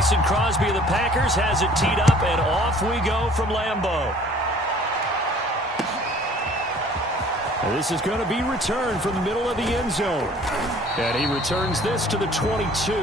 Mason Crosby of the Packers has it teed up, and off we go from Lambeau. And this is going to be returned from the middle of the end zone. And he returns this to the 22.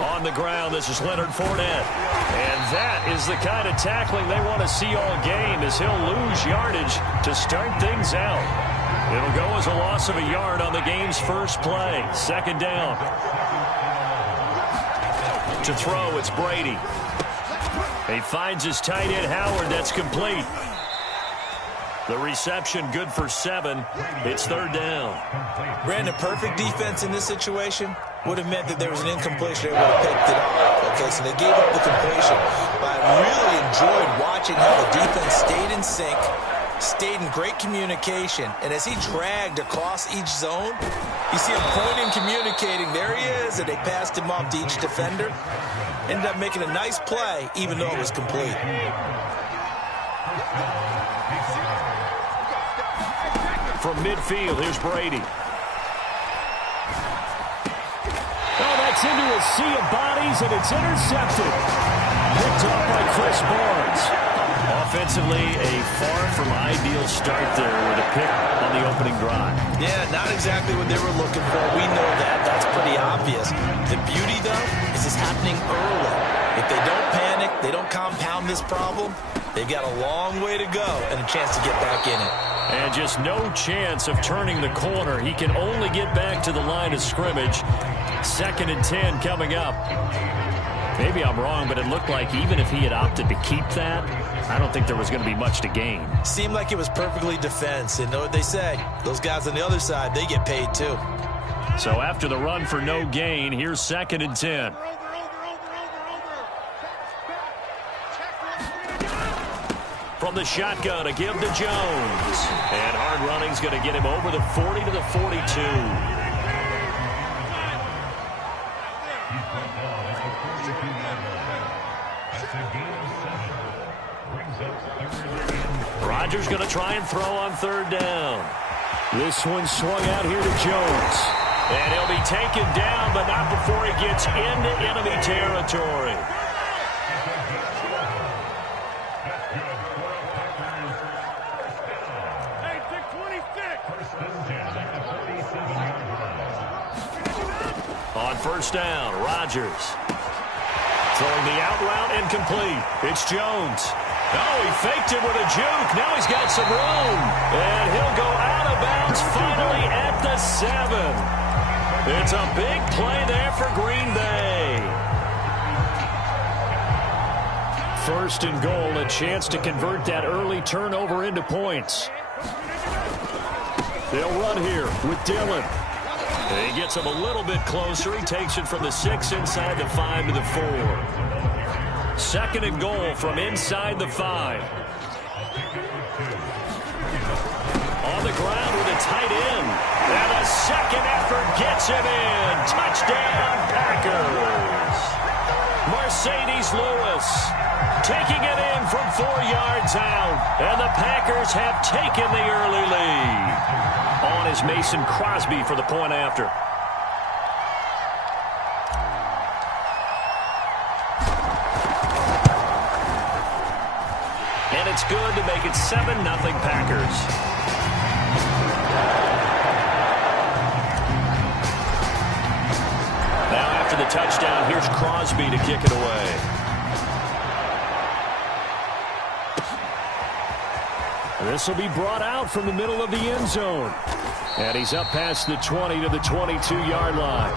On the ground, this is Leonard Fournette. And that is the kind of tackling they want to see all game, as he'll lose yardage to start things out. It'll go as a loss of a yard on the game's first play. Second down. To throw, it's Brady. He finds his tight end, Howard. That's complete. The reception good for 7. It's third down. Brandon, perfect defense in this situation would have meant that there was an incompletion. They would have picked it up. Okay, so they gave up the completion. But I really enjoyed watching how the defense stayed in sync, stayed in great communication. And as he dragged across each zone, you see him pointing, communicating. There he is, and they passed him off to each defender. Ended up making a nice play, even though it was complete. From midfield, here's Brady. Oh, that's into a sea of bodies, and it's intercepted. Picked off by Chris Barnes. Offensively, a far from ideal start there with a pick on the opening drive. Yeah, not exactly what they were looking for. We know that. That's pretty obvious. The beauty, though, is it's happening early. If they don't panic, they don't compound this problem, they've got a long way to go and a chance to get back in it. And just no chance of turning the corner. He can only get back to the line of scrimmage. Second and 10 coming up. Maybe I'm wrong, but it looked like even if he had opted to keep that, I don't think there was going to be much to gain. Seemed like it was perfectly defense. And know what they say? Those guys on the other side, they get paid too. So after the run for no gain, here's second and 10. From the shotgun, a give to Jones. And hard running's going to get him over the 40 to the 42. Rodgers going to try and throw on third down. This one swung out here to Jones. And he'll be taken down, but not before he gets into enemy territory. On first down, Rodgers. Throwing the out route incomplete. It's Jones. Oh, he faked it with a juke. Now he's got some room. And he'll go out of bounds finally at the 7. It's a big play there for Green Bay. First and goal, a chance to convert that early turnover into points. They'll run here with Dillon. He gets him a little bit closer. He takes it from the 6 inside the 5 to the 4. Second and goal from inside the 5. On the ground with a tight end. And a second effort gets him in. Touchdown, Packers. Mercedes Lewis taking it in from 4 yards out. And the Packers have taken the early lead. On is Mason Crosby for the point after. And it's good to make it 7-0 Packers. Now after the touchdown, here's Crosby to kick it away. This will be brought out from the middle of the end zone. And he's up past the 20 to the 22-yard line.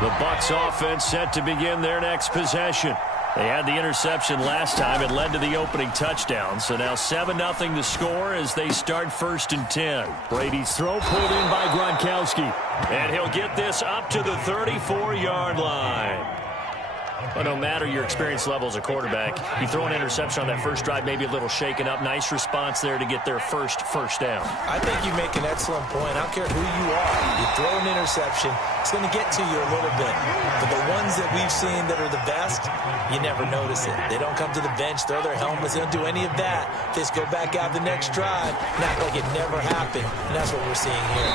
The Bucs offense set to begin their next possession. They had the interception last time. It led to the opening touchdown. So now 7-0 to score as they start first and 10. Brady's throw pulled in by Gronkowski. And he'll get this up to the 34-yard line. Well, no matter your experience level as a quarterback, you throw an interception on that first drive, maybe a little shaken up. Nice response there to get their first down. I think you make an excellent point. I don't care who you are. You throw an interception, it's going to get to you a little bit. But the ones that we've seen that are the best, you never notice it. They don't come to the bench, throw their helmets, they don't do any of that. They just go back out the next drive and act like it never happened. And that's what we're seeing here.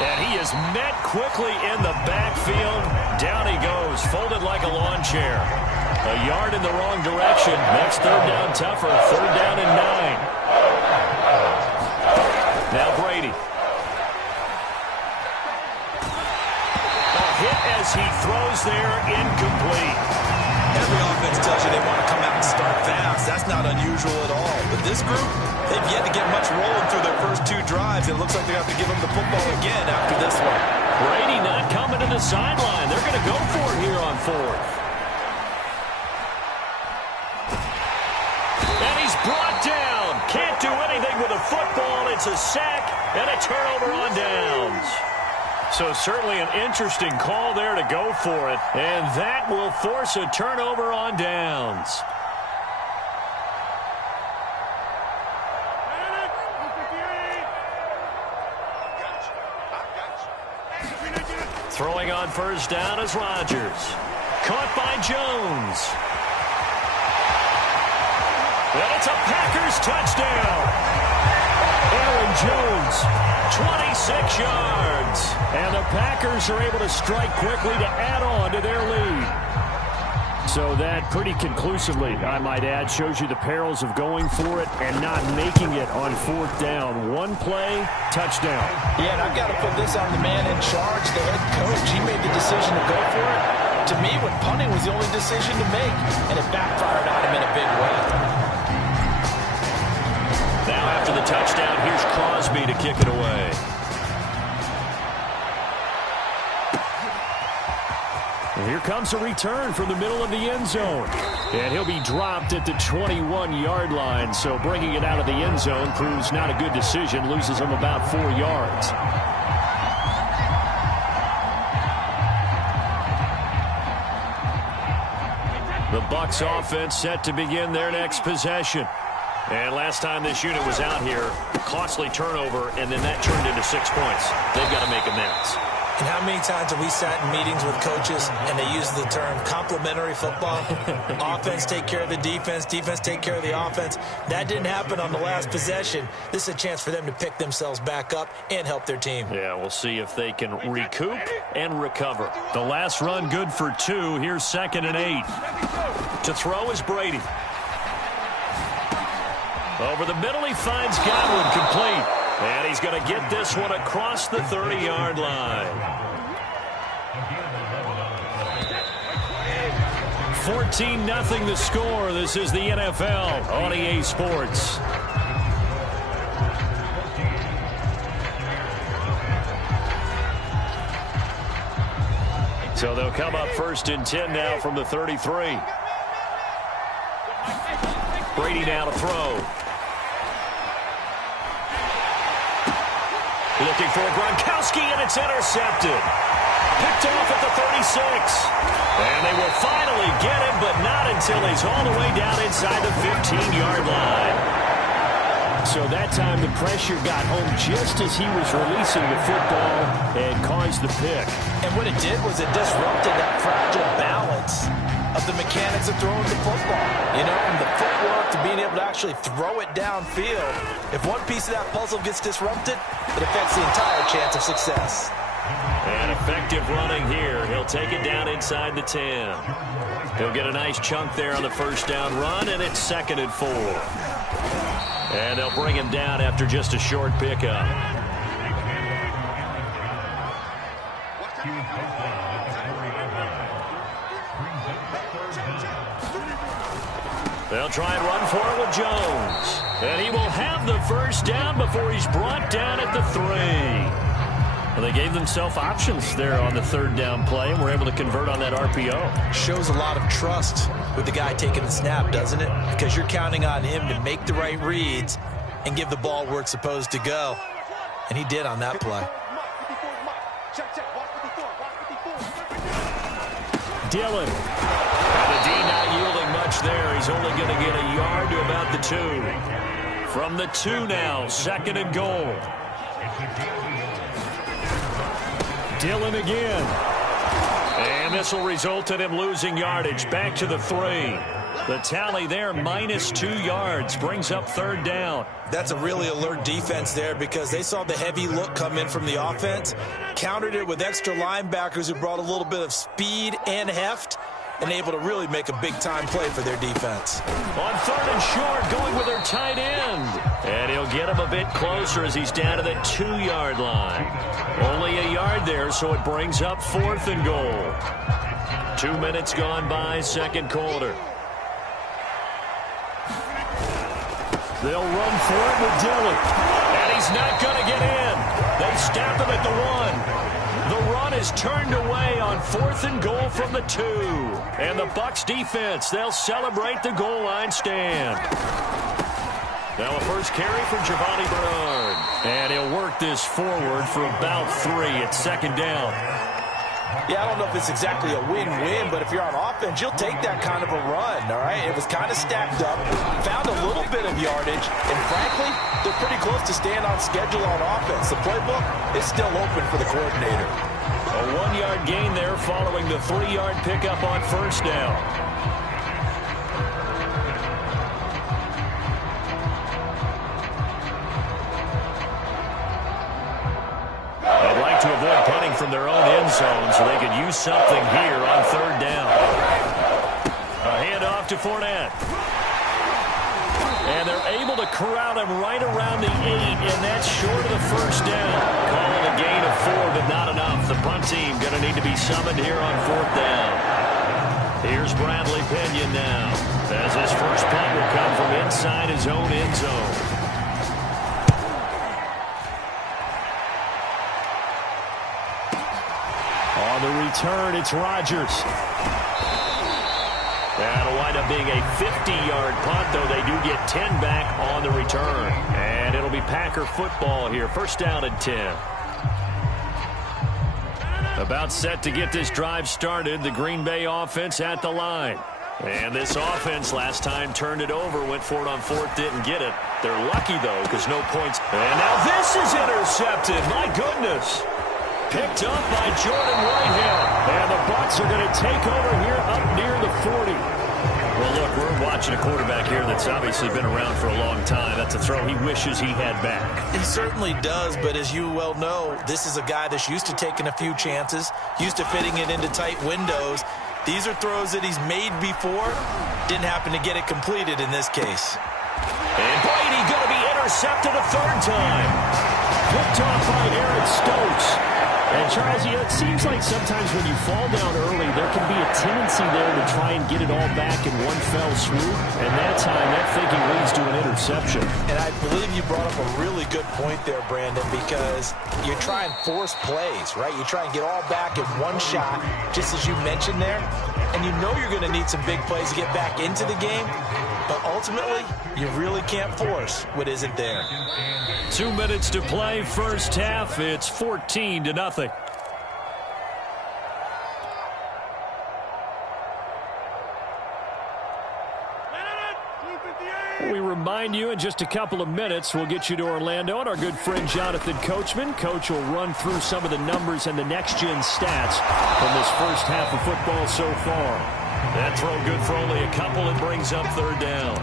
And he is met quickly in the backfield. Down he goes, folded like a lawn chair. A yard in the wrong direction. Makes third down tougher. Third down and 9. Now Brady. A hit as he throws there, incomplete. Every offense tells you they want to come out and start fast. That's not unusual at all. But this group, they've yet to get much rolling through their first 2 drives. It looks like they have to give them the football again after this one. Brady not coming to the sideline. They're going to go for it here on 4th. And he's brought down. Can't do anything with a football. It's a sack and a turnover on downs. So certainly an interesting call there to go for it. And that will force a turnover on downs. Throwing on first down is Rodgers. Caught by Jones. And it's a Packers touchdown. Aaron Jones, 26 yards. And the Packers are able to strike quickly to add on to their lead. So that pretty conclusively, I might add, shows you the perils of going for it and not making it on 4th down. One play, touchdown. Yeah, and I've got to put this on the man in charge, the head coach. He made the decision to go for it. To me, when punting was the only decision to make, and it backfired on him in a big way. Now after the touchdown, here's Crosby to kick it away. And here comes a return from the middle of the end zone. And he'll be dropped at the 21-yard line. So bringing it out of the end zone proves not a good decision. Loses him about 4 yards. The Bucs offense set to begin their next possession. And last time this unit was out here, costly turnover, and then that turned into 6 points. They've got to make amends. And how many times have we sat in meetings with coaches and they use the term complementary football? Offense take care of the defense, defense take care of the offense. That didn't happen on the last possession. This is a chance for them to pick themselves back up and help their team. Yeah, we'll see if they can recoup and recover. The last run good for 2. Here's 2nd and 8. To throw is Brady. Over the middle, he finds Godwin complete. And he's going to get this one across the 30-yard line. 14-0 the score. This is the NFL on EA Sports. So they'll come up 1st and 10 now from the 33. Brady now to throw. Looking for Gronkowski, and it's intercepted. Picked off at the 36. And they will finally get him, but not until he's all the way down inside the 15-yard line. So that time the pressure got home just as he was releasing the football and caused the pick. And what it did was it disrupted that fragile balance of the mechanics of throwing the football. You know, from the footwork to being able to actually throw it downfield. If one piece of that puzzle gets disrupted, it affects the entire chance of success. And effective running here. He'll take it down inside the 10. He'll get a nice chunk there on the first down run, and it's 2nd and 4. And they'll bring him down after just a short pickup. They'll try and run for it with Jones. And he will have the first down before he's brought down at the 3. Well, they gave themselves options there on the 3rd down play, and were able to convert on that RPO. Shows a lot of trust with the guy taking the snap, doesn't it? Because you're counting on him to make the right reads and give the ball where it's supposed to go. And he did on that play. Dillon. only going to get a yard to about the 2. From the 2 now, 2nd and goal. Dillon again. And this will result in him losing yardage. Back to the 3. The tally there, -2 yards, brings up 3rd down. That's a really alert defense there because they saw the heavy look come in from the offense, countered it with extra linebackers who brought a little bit of speed and heft, and able to really make a big-time play for their defense. On 3rd and short, going with their tight end. And he'll get him a bit closer as he's down to the 2-yard line. Only a yard there, so it brings up 4th and goal. 2 minutes gone by, 2nd quarter. They'll run for it with Dillon. And he's not going to get in. They stop him at the 1. The run is turned away on 4th and goal from the 2. And the Bucs defense, they'll celebrate the goal line stand. Now a first carry for Giovanni Bernard. And he'll work this forward for about 3 at 2nd down. Yeah, I don't know if it's exactly a win-win, but if you're on offense, you'll take that kind of a run, all right? It was kind of stacked up, found a little bit of yardage, and frankly, they're pretty close to staying on schedule on offense. The playbook is still open for the coordinator. A 1-yard gain there following the 3-yard pickup on 1st down. To avoid punting from their own end zone so they could use something here on 3rd down. A handoff to Fournette. And they're able to corral him right around the 8, and that's short of the 1st down. Call it a gain of 4, but not enough. The punt team going to need to be summoned here on 4th down. Here's Bradley Pinion now, as his first punt will come from inside his own end zone. On the return, it's Rodgers. That'll wind up being a 50-yard punt, though they do get 10 back on the return. And it'll be Packer football here. 1st down and 10. About set to get this drive started. The Green Bay offense at the line. And this offense last time turned it over, went for it on 4th, didn't get it. They're lucky, though, because no points. And now this is intercepted. My goodness. Picked up by Jordan Whitehead. And the Bucs are going to take over here up near the 40. Well, look, we're watching a quarterback here that's obviously been around for a long time. That's a throw he wishes he had back. He certainly does, but as you well know, this is a guy that's used to taking a few chances, used to fitting it into tight windows. These are throws that he's made before. Didn't happen to get it completed in this case. And Brady going to be intercepted a 3rd time. Picked off by Aaron Stokes. And, Charles, it seems like sometimes when you fall down early, there can be a tendency there to try and get it all back in one fell swoop. And that time, that thinking leads to an interception. And I believe you brought up a really good point there, Brandon, because you try and force plays, right? You try and get all back in one shot, just as you mentioned there. And you know you're going to need some big plays to get back into the game. But ultimately, you really can't force what isn't there. 2 minutes to play, 1st half. It's 14-0. We remind you in just a couple of minutes, we'll get you to Orlando and our good friend Jonathan Coachman. Coach will run through some of the numbers and the next-gen stats from this 1st half of football so far. That throw good for only a couple. It brings up 3rd down.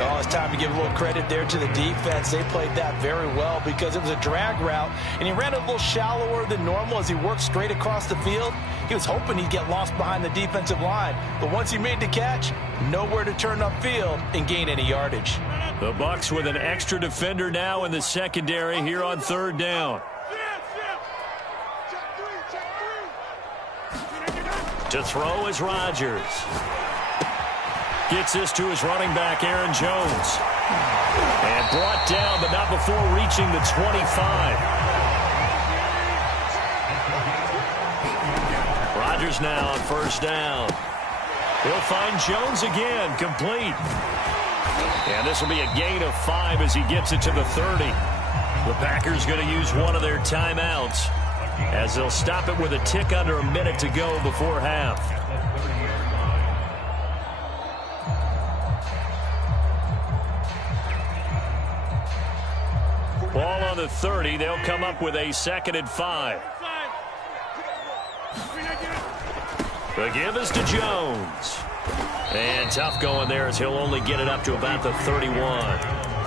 Oh, it's time to give a little credit there to the defense. They played that very well because it was a drag route, and he ran a little shallower than normal as he worked straight across the field. He was hoping he'd get lost behind the defensive line, but once he made the catch, nowhere to turn upfield and gain any yardage. The Bucs with an extra defender now in the secondary here on 3rd down. To throw is Rodgers. Gets this to his running back, Aaron Jones. And brought down, but not before reaching the 25. Rodgers now on 1st down. He'll find Jones again, complete. And this will be a gain of 5 as he gets it to the 30. The Packers going to use one of their timeouts as they'll stop it with a tick under a minute to go before half. on the 30. They'll come up with a 2nd and 5. The give is to Jones. And tough going there as he'll only get it up to about the 31.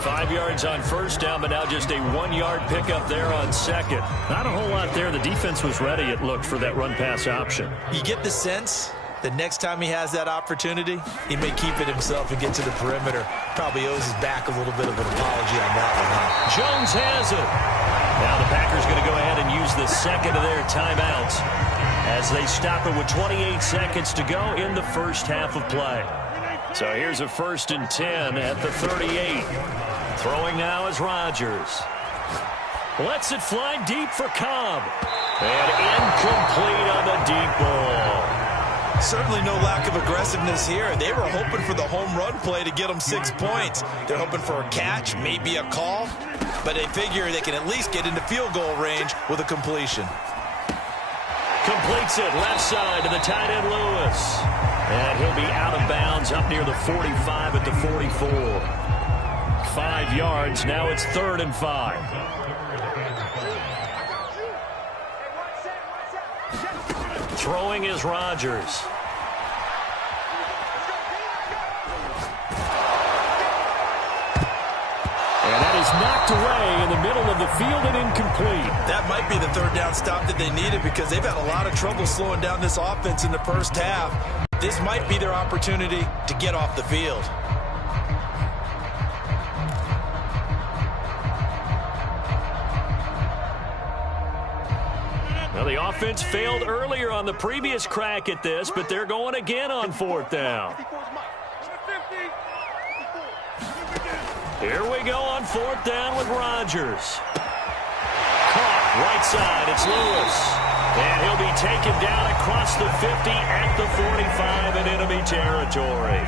5 yards on first down, but now just a 1-yard pickup there on second. Not a whole lot there. The defense was ready, it looked, for that run-pass option. You get the sense that next time he has that opportunity, he may keep it himself and get to the perimeter. Probably owes his back a little bit of an apology on that one, huh? Jones has it. Now the Packers going to go ahead and use the second of their timeouts as they stop it with 28 seconds to go in the first half of play. So here's a 1st and 10 at the 38. Throwing now is Rodgers. Lets it fly deep for Cobb. And incomplete on the deep ball. Certainly no lack of aggressiveness here. They were hoping for the home run play to get them 6 points. They're hoping for a catch, maybe a call, but they figure they can at least get into field goal range with a completion. Completes it left side to the tight end Lewis. And he'll be out of bounds up near the 45 at the 44. 5 yards. Now it's 3rd and 5. Throwing is Rodgers. And that is knocked away in the middle of the field and incomplete. That might be the 3rd down stop that they needed because they've had a lot of trouble slowing down this offense in the first half. This might be their opportunity to get off the field. Now the offense failed earlier on the previous crack at this, but they're going again on 4th down. Here we go on 4th down with Rodgers. Caught right side, it's Lewis. And he'll be taken down across the 50 at the 45 in enemy territory.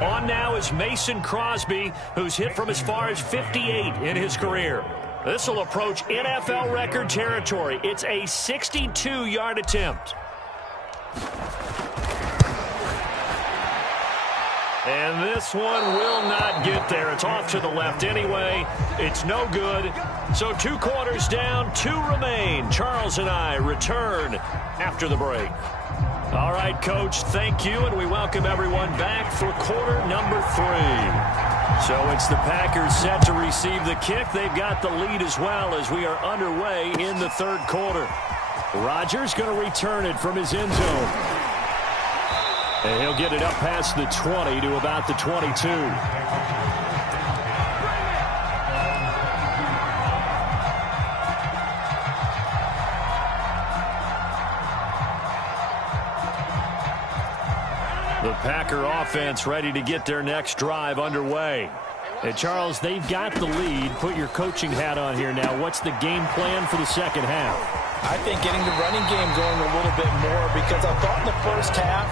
On now is Mason Crosby, who's hit from as far as 58 in his career. This will approach NFL record territory. It's a 62-yard attempt. And this one will not get there. It's off to the left anyway. It's no good. So 2 quarters down, 2 remain. Charles and I return after the break. All right, Coach, thank you, and we welcome everyone back for quarter number 3. So it's the Packers set to receive the kick. They've got the lead as well as we are underway in the 3rd quarter. Rodgers going to return it from his end zone. And he'll get it up past the 20 to about the 22. The Packer offense ready to get their next drive underway. And Charles, they've got the lead. Put your coaching hat on here now. What's the game plan for the second half? I think getting the running game going a little bit more because I thought in the first half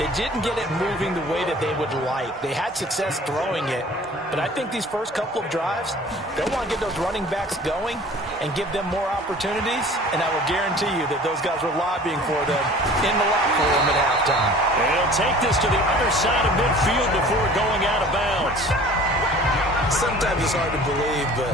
they didn't get it moving the way that they would like. They had success throwing it, but I think these first couple of drives, they want to get those running backs going and give them more opportunities, and I will guarantee you that those guys were lobbying for them in the locker room at halftime. And he'll take this to the other side of midfield before going out of bounds. Sometimes it's hard to believe, but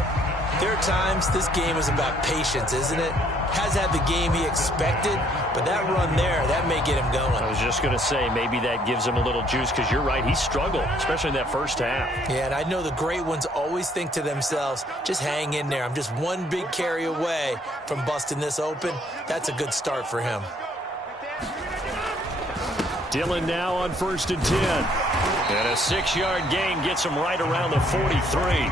there are times this game is about patience, isn't it? Has had the game he expected, but that run there, that may get him going. I was just going to say, maybe that gives him a little juice, because you're right, he struggled, especially in that first half. Yeah, and I know the great ones always think to themselves, just hang in there. I'm just one big carry away from busting this open. That's a good start for him. Dillon now on 1st and 10. And a 6-yard gain gets him right around the 43.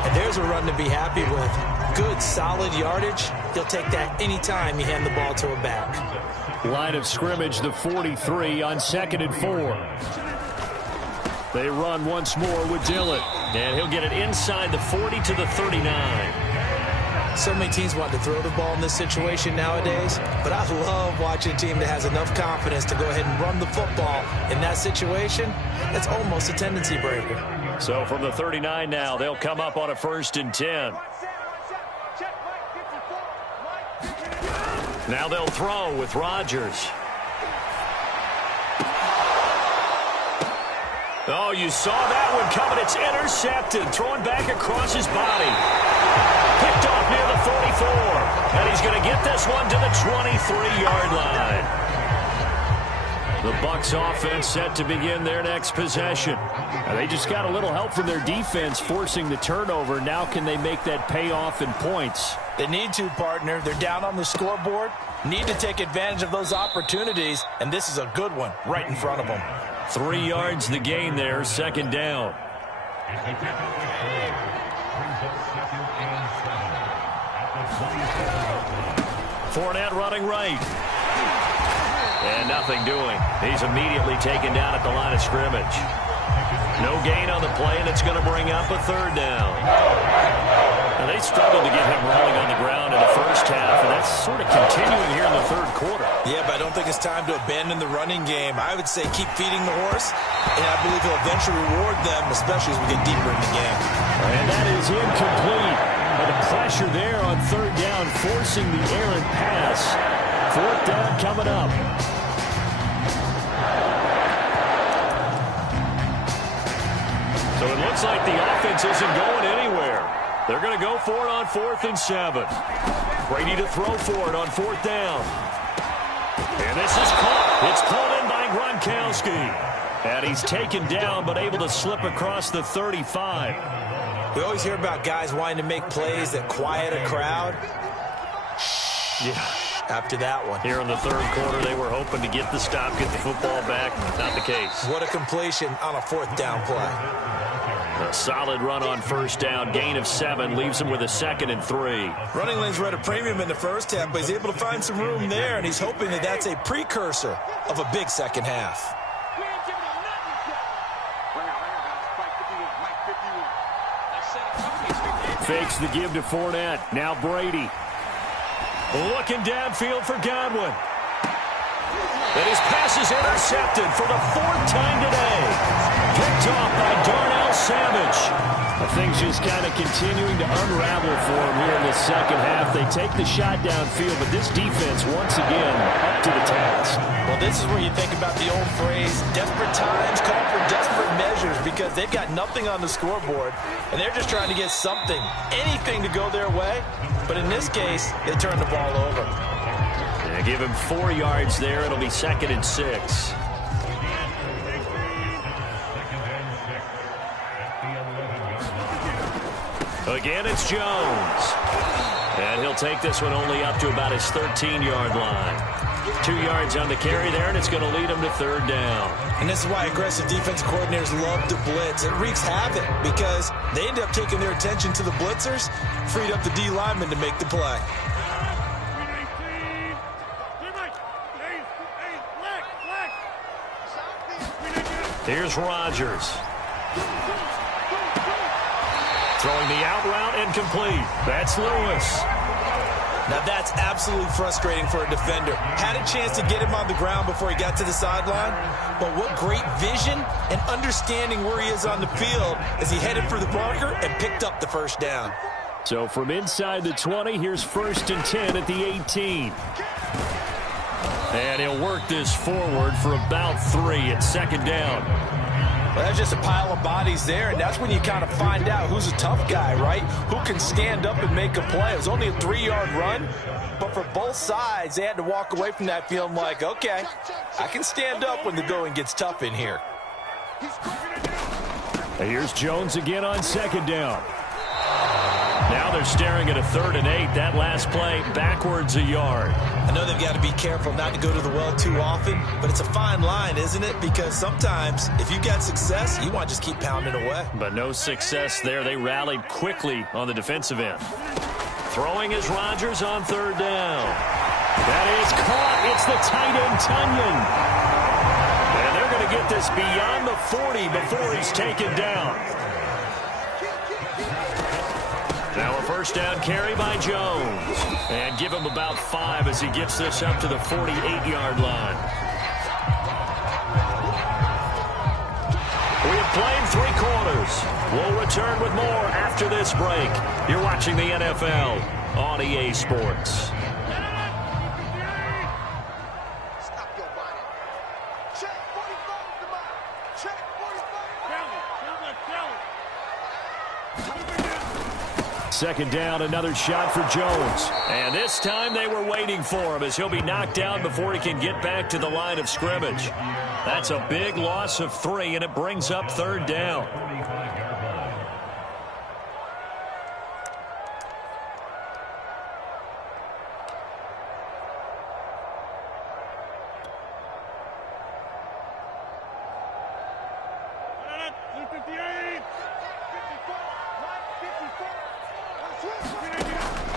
And there's a run to be happy with. Good, solid yardage. He'll take that anytime you hand the ball to a back. Line of scrimmage, the 43 on 2nd and 4. They run once more with Dillon. And he'll get it inside the 40 to the 39. So many teams want to throw the ball in this situation nowadays, but I love watching a team that has enough confidence to go ahead and run the football in that situation. That's almost a tendency breaker. So from the 39 now, they'll come up on a 1st and 10. Now they'll throw with Rodgers. Oh, you saw that one coming. It's intercepted. Throwing back across his body. Picked off near the 44. And he's going to get this one to the 23-yard line. The Bucs offense set to begin their next possession. And they just got a little help from their defense forcing the turnover. Now can they make that pay off in points? They need to, partner. They're down on the scoreboard. Need to take advantage of those opportunities. And this is a good one right in front of them. 3 yards the gain there, second down. Fournette running right. And nothing doing. He's immediately taken down at the line of scrimmage. No gain on the play, and it's going to bring up a third down. Now, they struggled to get him rolling on the ground in the first half, and that's sort of continuing here in the third quarter. Yeah, but I don't think it's time to abandon the running game. I would say keep feeding the horse, and I believe he'll eventually reward them, especially as we get deeper in the game. And that is incomplete. And the pressure there on third down, forcing the errant pass. Fourth down coming up. So it looks like the offense isn't going anywhere. They're going to go for it on 4th and 7. Brady to throw for it on 4th down. And this is caught. It's pulled in by Gronkowski. And he's taken down but able to slip across the 35. We always hear about guys wanting to make plays that quiet a crowd. Yeah. After that one. Here in the third quarter, they were hoping to get the stop, get the football back. Not the case. What a completion on a 4th down play. A solid run on first down. Gain of 7 leaves him with a 2nd and 3. Running lanes were at a premium in the first half, but he's able to find some room there, and he's hoping that that's a precursor of a big second half. Fakes the give to Fournette. Now Brady. Looking downfield for Godwin. And his pass is intercepted for the 4th time today. Picked off by Darnell Savage. Things just kind of continuing to unravel for him here in the second half. They take the shot downfield, but this defense, once again, up to the task. Well, this is where you think about the old phrase, desperate times call for desperate measures, because they've got nothing on the scoreboard, and they're just trying to get something, anything to go their way. But in this case, they turn the ball over. Yeah, give him 4 yards there. It'll be 2nd and 6. Again, it's Jones. And he'll take this one only up to about his 13-yard line. 2 yards on the carry there, and it's going to lead him to third down. And this is why aggressive defense coordinators love to blitz. It wreaks havoc because they end up taking their attention to the blitzers, freed up the D lineman to make the play. Here's Rodgers. Throwing the out route incomplete. That's Lewis. Now that's absolutely frustrating for a defender. Had a chance to get him on the ground before he got to the sideline, but what great vision and understanding where he is on the field as he headed for the bunker and picked up the first down. So from inside the 20, here's 1st and 10 at the 18. And he'll work this forward for about 3 at 2nd down. Well, that's just a pile of bodies there, and that's when you kind of find out who's a tough guy, right? Who can stand up and make a play. It was only a 3-yard run, but for both sides, they had to walk away from that feeling like, okay, I can stand up when the going gets tough in here. Here's Jones again on 2nd down. Now they're staring at a 3rd and 8. That last play backwards a yard. I know they've got to be careful not to go to the well too often, but it's a fine line, isn't it? Because sometimes if you got success, you want to just keep pounding away. But no success there. They rallied quickly on the defensive end. Throwing is Rodgers on 3rd down. That is caught. It's the tight end, Tunyon. And they're going to get this beyond the 40 before he's taken down. Now a 1st down carry by Jones. And give him about 5 as he gets this up to the 48-yard line. We have played 3 quarters. We'll return with more after this break. You're watching the NFL on EA Sports. second down, another shot for Jones. And this time they were waiting for him as he'll be knocked down before he can get back to the line of scrimmage. That's a big loss of 3, and it brings up third down.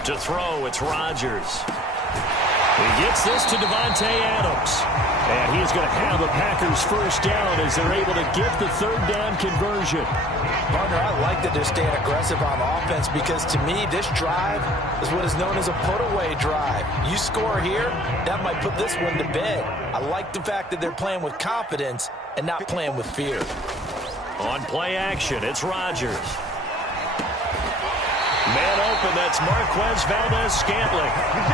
To throw, it's Rodgers. He gets this to Davante Adams. And he's going to have a Packers first down as they're able to get the third down conversion. Partner, I like that they're staying aggressive on offense because to me, this drive is what is known as a put-away drive. You score here, that might put this one to bed. I like the fact that they're playing with confidence and not playing with fear. On play action, it's Rodgers. Man open, that's Marquez Valdez-Scantling.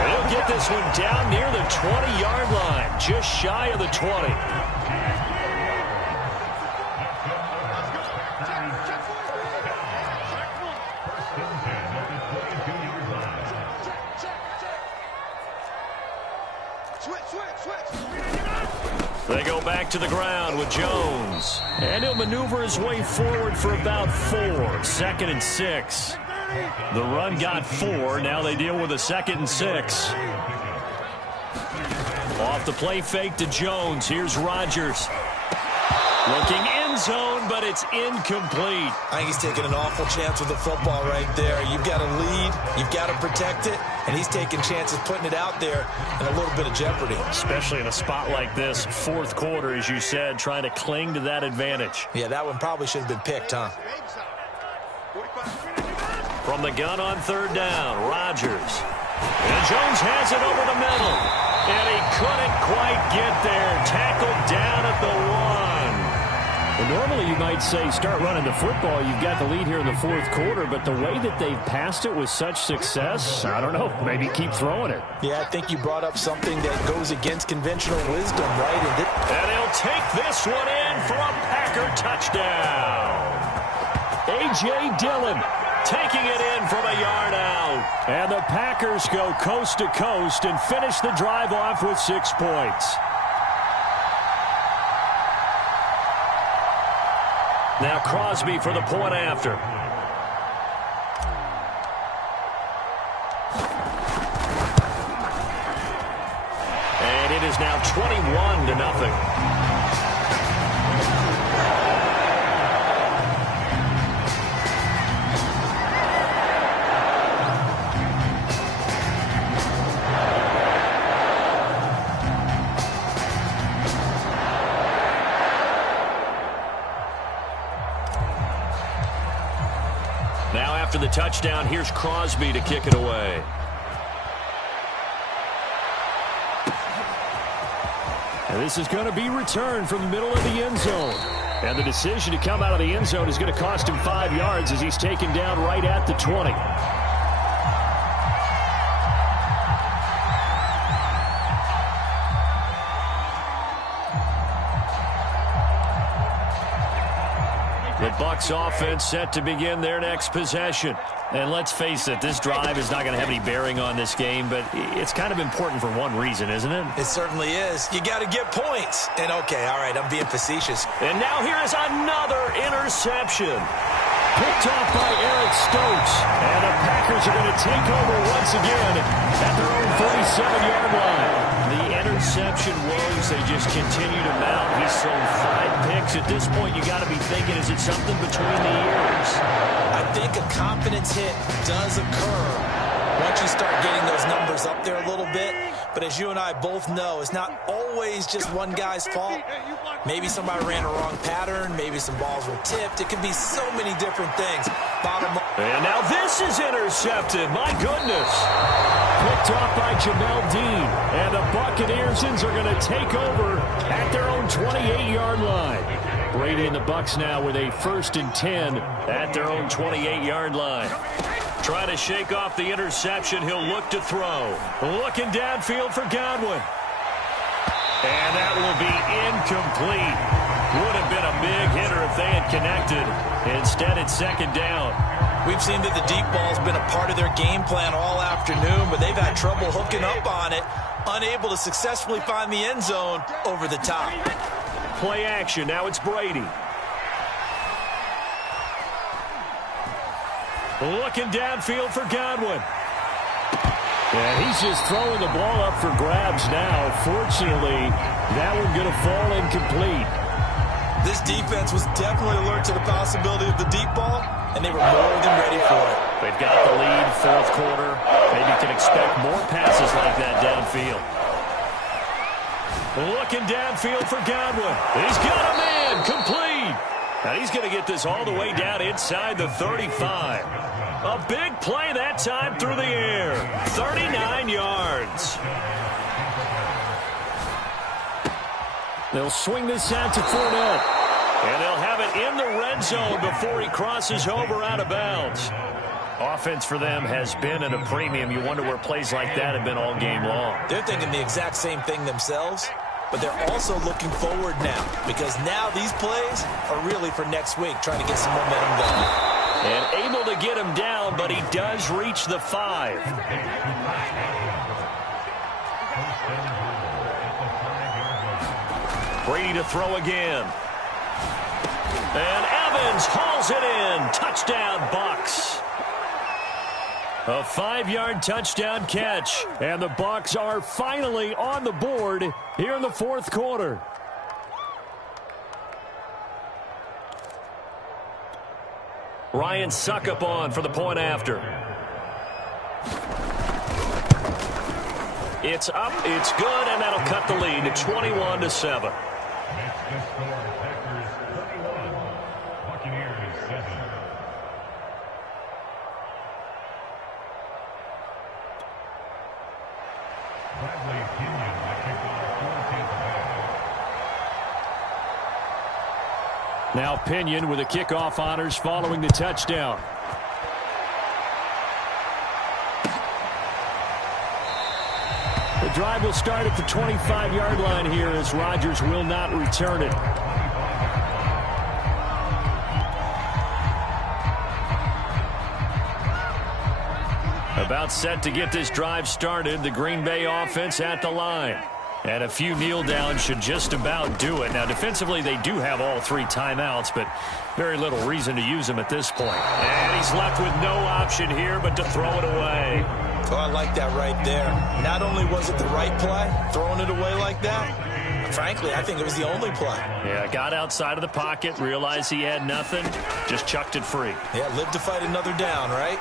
He'll get this one down near the 20-yard line, just shy of the 20. They go back to the ground with Jones. And he'll maneuver his way forward for about 4. Second and 6. The run got 4. Now they deal with a second and 6. Off the play fake to Jones. Here's Rodgers. Looking end zone, but it's incomplete. I think he's taking an awful chance with the football right there. You've got to lead. You've got to protect it. And he's taking chances putting it out there in a little bit of jeopardy. Especially in a spot like this, fourth quarter, as you said, trying to cling to that advantage. Yeah, that one probably should have been picked, huh? From the gun on third down, Rodgers. And Jones has it over the middle. And he couldn't quite get there. Tackled down at the 1. Well, normally you might say start running the football. You've got the lead here in the fourth quarter. But the way that they've passed it with such success, I don't know, maybe keep throwing it. Yeah, I think you brought up something that goes against conventional wisdom, right? And he'll take this one in for a Packer touchdown. A.J. Dillon taking it in from a yard out. And the Packers go coast to coast and finish the drive off with 6 points. Now Crosby for the point after. And it is now 21-0. After the touchdown, here's Crosby to kick it away. And this is going to be returned from the middle of the end zone. And the decision to come out of the end zone is going to cost him 5 yards as he's taken down right at the 20. The Bucs offense set to begin their next possession. And let's face it, this drive is not going to have any bearing on this game, but it's kind of important for one reason, isn't it? It certainly is. You got to get points. And okay, all right, I'm being facetious. And now here is another interception. Picked off by Eric Stokes. And the Packers are going to take over once again at their own 37-yard line. The interception woes, they just continue to mount. He's thrown 5 picks. At this point, you got to be thinking, is it something between the ears? I think a confidence hit does occur once you start getting those numbers up there a little bit. But as you and I both know, it's not always just one guy's fault. Maybe somebody ran a wrong pattern. Maybe some balls were tipped. It can be so many different things. Bottom line. And now this is intercepted. My goodness. Picked off by Jamel Dean. And the Buccaneers are going to take over at their own 28-yard line. Brady and the Bucs now with a 1st and 10 at their own 28-yard line. Trying to shake off the interception. He'll look to throw. Looking downfield for Godwin. And that will be incomplete. Would have been a big hitter if they had connected. Instead, it's second down. We've seen that the deep ball's been a part of their game plan all afternoon, but they've had trouble hooking up on it, unable to successfully find the end zone over the top. Play action. Now it's Brady. Looking downfield for Godwin. And he's just throwing the ball up for grabs now. Fortunately, that one going to fall incomplete. This defense was definitely alert to the possibility of the deep ball, and they were more than ready for it. They've got the lead, fourth quarter. Maybe can expect more passes like that downfield. Looking downfield for Godwin. He's got a man, complete. Now he's going to get this all the way down inside the 35. A big play that time through the air. 39 yards. They'll swing this out to Fournette. And they'll have it in the red zone before he crosses over out of bounds. Offense for them has been at a premium. You wonder where plays like that have been all game long. They're thinking the exact same thing themselves, but they're also looking forward now, because now these plays are really for next week, trying to get some momentum going. And able to get him down, but he does reach the 5. Brady to throw again. And Evans hauls it in. Touchdown, Bucs. A 5-yard touchdown catch. And the Bucs are finally on the board here in the fourth quarter. Ryan Suckup on for the point after. It's up, it's good, and that'll cut the lead to 21-7. Now Pinion with the kickoff honors following the touchdown. The drive will start at the 25-yard line here as Rodgers will not return it. About set to get this drive started. The Green Bay offense at the line. And a few kneel downs should just about do it. Now, defensively, they do have all 3 timeouts, but very little reason to use them at this point. And he's left with no option here but to throw it away. Oh, I like that right there. Not only was it the right play, throwing it away like that, frankly, I think it was the only play. Yeah, got outside of the pocket, realized he had nothing, just chucked it free. Yeah, live to fight another down, right?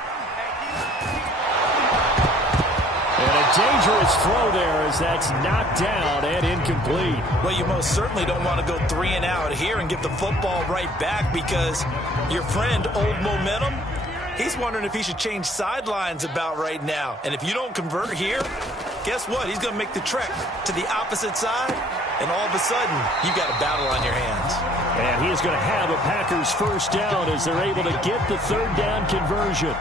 And a dangerous throw there as that's knocked down and incomplete. Well, you most certainly don't want to go 3 and out here and give the football right back, because your friend, Old Momentum, he's wondering if he should change sidelines about right now. And if you don't convert here, guess what? He's going to make the trek to the opposite side, and all of a sudden, you've got a battle on your hands. And he is going to have a Packers first down as they're able to get the third down conversion.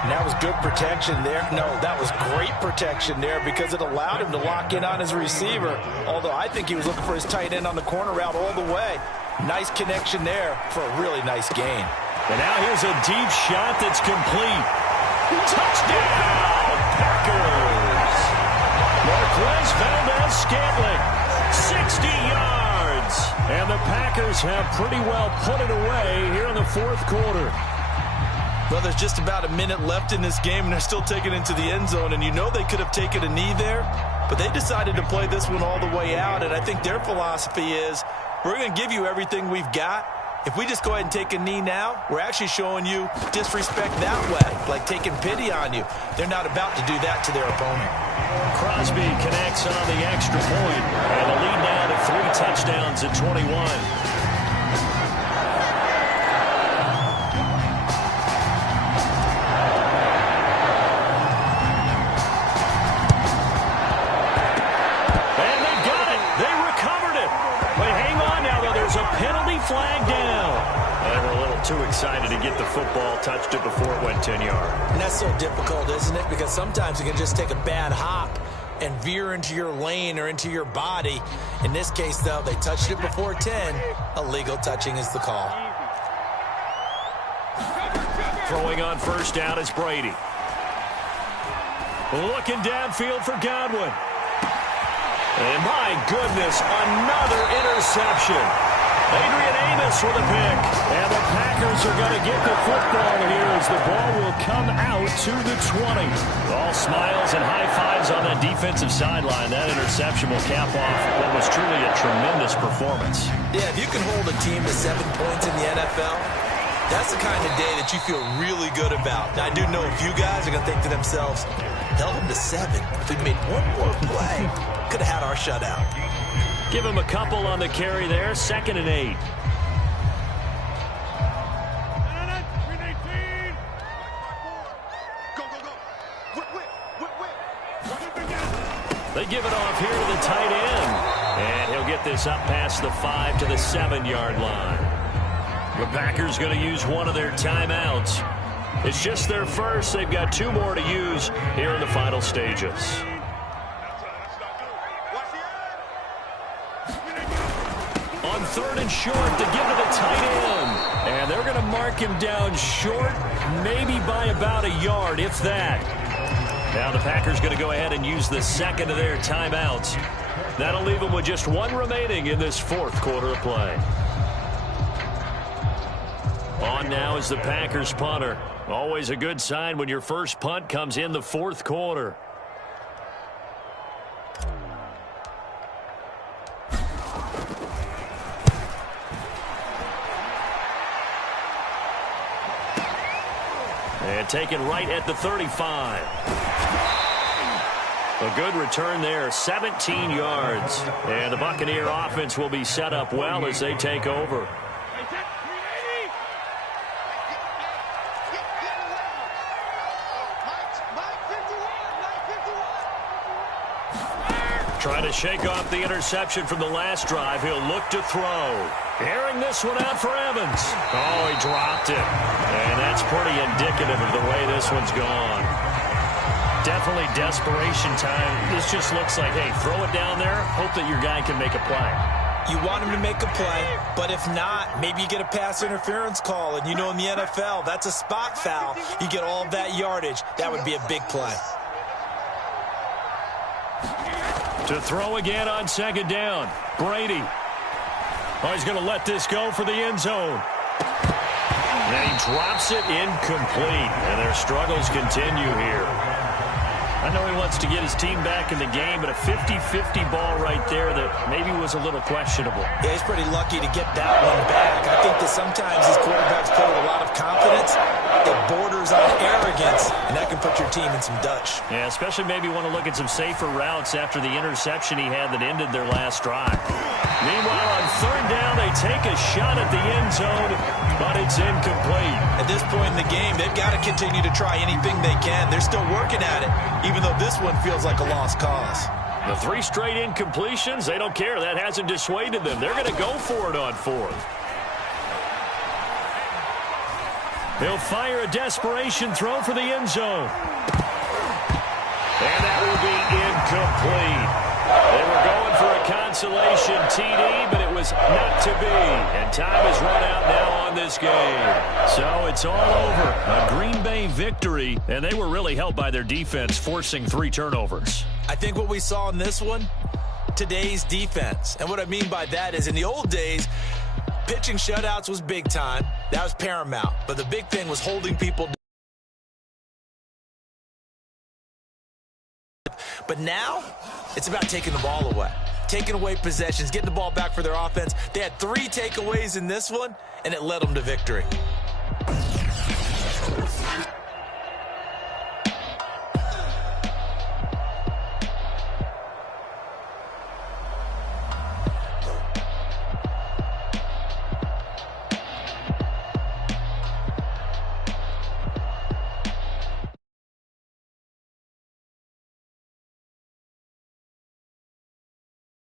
And that was good protection there. No, that was great protection there, because it allowed him to lock in on his receiver, although I think he was looking for his tight end on the corner route all the way. Nice connection there for a really nice gain. And now here's a deep shot that's complete. Touchdown, Packers! Marquez Valdez-Scantling, 60 yards. And the Packers have pretty well put it away here in the fourth quarter. Well, there's just about a minute left in this game, and they're still taking it into the end zone. And you know they could have taken a knee there, but they decided to play this one all the way out. And I think their philosophy is, we're going to give you everything we've got. If we just go ahead and take a knee now, we're actually showing you disrespect that way, like taking pity on you. They're not about to do that to their opponent. Crosby connects on the extra point, and the lead now to 3 touchdowns at 21. Flag down. They were a little too excited to get the football, touched it before it went 10 yards. And that's so difficult, isn't it? Because sometimes you can just take a bad hop and veer into your lane or into your body. In this case, though, they touched it before 10. Illegal touching is the call. Throwing on first down is Brady. Looking downfield for Godwin. And my goodness, another interception. Adrian Amos with a pick. And the Packers are going to get the football here as the ball will come out to the 20. All smiles and high fives on that defensive sideline. That interception will cap off what was truly a tremendous performance. Yeah, if you can hold a team to 7 points in the NFL, that's the kind of day that you feel really good about. Now, I do know a few guys are going to think to themselves, held them to 7. If we made one more play, could have had our shutout. Give him a couple on the carry there. 2nd and 8. They give it off here to the tight end. And he'll get this up past the 5 to the 7-yard line. The Packers going to use one of their timeouts. It's just their first. They've got 2 more to use here in the final stages. On 3rd and short, they give it to the tight end. And they're going to mark him down short, maybe by about a yard, if that. Now the Packers going to go ahead and use the 2nd of their timeouts. That'll leave them with just 1 remaining in this 4th quarter of play. On now is the Packers punter. Always a good sign when your first punt comes in the 4th quarter. And taken right at the 35. A good return there, 17 yards. And the Buccaneer offense will be set up well as they take over. Trying to shake off the interception from the last drive. He'll look to throw. Airing this one out for Evans. Oh, he dropped it. And that's pretty indicative of the way this one's gone. Definitely desperation time. This just looks like, hey, throw it down there. Hope that your guy can make a play. You want him to make a play, but if not, maybe you get a pass interference call. And you know in the NFL, that's a spot foul. You get all of that yardage. That would be a big play. To throw again on 2nd down. Brady. Oh, he's going to let this go for the end zone. And he drops it incomplete. And their struggles continue here. I know he wants to get his team back in the game, but a 50-50 ball right there that maybe was a little questionable. Yeah, he's pretty lucky to get that one back. I think that sometimes these quarterbacks play with a lot of confidence. It borders on arrogance, and that can put your team in some Dutch. Yeah, especially maybe want to look at some safer routes after the interception he had that ended their last drive. Meanwhile, on 3rd down, they take a shot at the end zone, but it's incomplete. At this point in the game, they've got to continue to try anything they can. They're still working at it, even though this one feels like a lost cause. The 3 straight incompletions, they don't care. That hasn't dissuaded them. They're going to go for it on 4th. He'll fire a desperation throw for the end zone. And that will be incomplete. They were going for a consolation TD, but it was not to be. And time is run out now on this game. So it's all over. A Green Bay victory, and they were really helped by their defense, forcing 3 turnovers. I think what we saw in this one, today's defense. And what I mean by that is in the old days, pitching shutouts was big time. That was paramount. But the big thing was holding people down. But now, it's about taking the ball away. Taking away possessions, getting the ball back for their offense. They had 3 takeaways in this one, and it led them to victory.